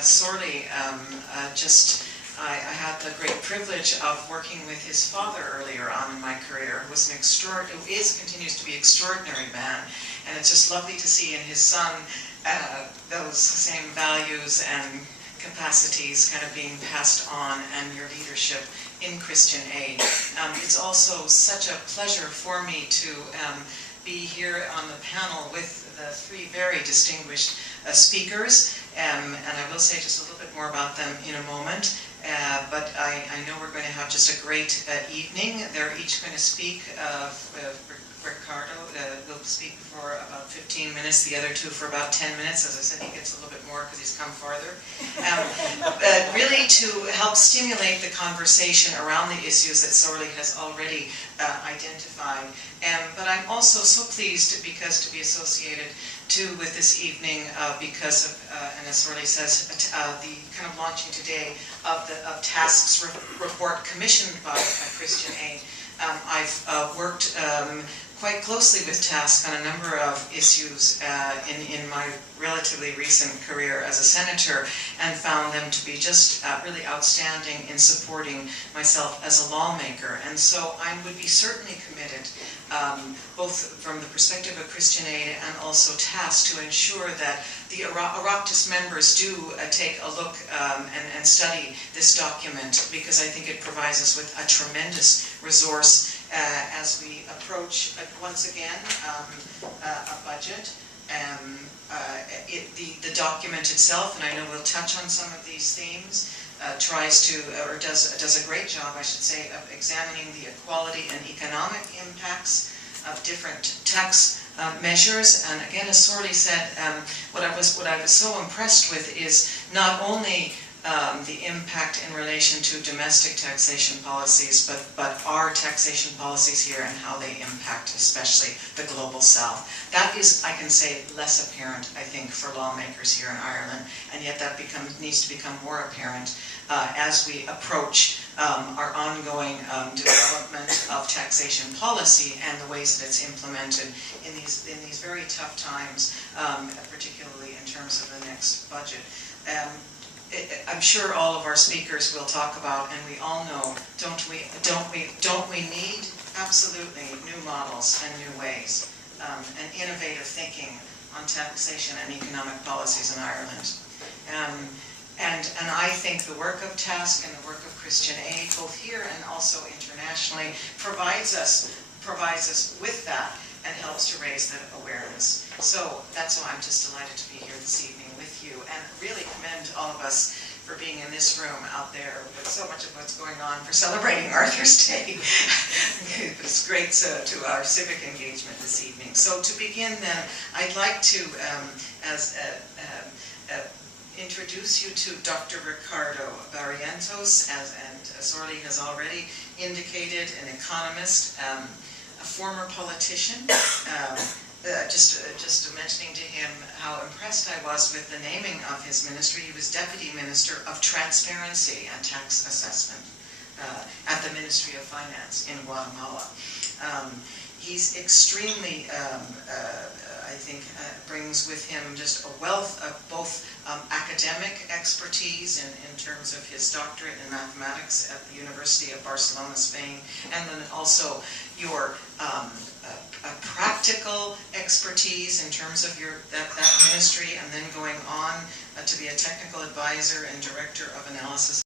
sorely I had the great privilege of working with his father earlier on in my career, who continues to be an extraordinary man, and it's just lovely to see in his son those same values and capacities kind of being passed on, and your leadership in Christian Aid. It's also such a pleasure for me to be here on the panel with the three very distinguished speakers, and I will say just a little bit more about them in a moment. But I know we're going to have just a great evening. They're each going to speak. Ricardo will speak for about 15 minutes, the other two for about 10 minutes. As I said, he gets a little bit more because he's come farther. Really to help stimulate the conversation around the issues that Sorley has already identified. But I'm also so pleased to be associated too with this evening because of, and as Sorley says, the kind of launching today of TASK's report commissioned by Christian Aid. I've worked quite closely with TASK on a number of issues in my relatively recent career as a senator, and found them to be just really outstanding in supporting myself as a lawmaker. And so I would be certainly committed, both from the perspective of Christian Aid and also TASK, to ensure that the Oireachtas members do take a look and study this document, because I think it provides us with a tremendous resource as we approach, once again, a budget. The document itself, and I know we'll touch on some of these themes, tries to, or does a great job, I should say, of examining the equality and economic impacts of different tax measures. And again, as Sorley said, what I was so impressed with is not only the impact in relation to domestic taxation policies, but our taxation policies here and how they impact especially the global south. That is, I can say, less apparent, I think, for lawmakers here in Ireland, and yet that needs to become more apparent as we approach our ongoing development of taxation policy and the ways that it's implemented in these very tough times, particularly in terms of the next budget. I'm sure all of our speakers will talk about, and we all know, don't we need absolutely new models and new ways and innovative thinking on taxation and economic policies in Ireland. And I think the work of TASK and the work of Christian Aid, both here and also internationally, provides us with that and helps to raise that awareness. So that's why I'm just delighted to be here this evening with you, and really commend all of us for being in this room out there with so much of what's going on for celebrating Arthur's Day. It's great to our civic engagement this evening. So to begin then, I'd like to introduce you to Dr. Ricardo Barrientos, and Sorley has already indicated, an economist, a former politician. Just mentioning to him how impressed I was with the naming of his ministry. He was Deputy Minister of Transparency and Tax Assessment at the Ministry of Finance in Guatemala. He's extremely, I think, brings with him just a wealth of both academic expertise in terms of his doctorate in mathematics at the University of Barcelona, Spain, and then also your practical expertise in terms of that ministry, and then going on to be a technical advisor and director of analysis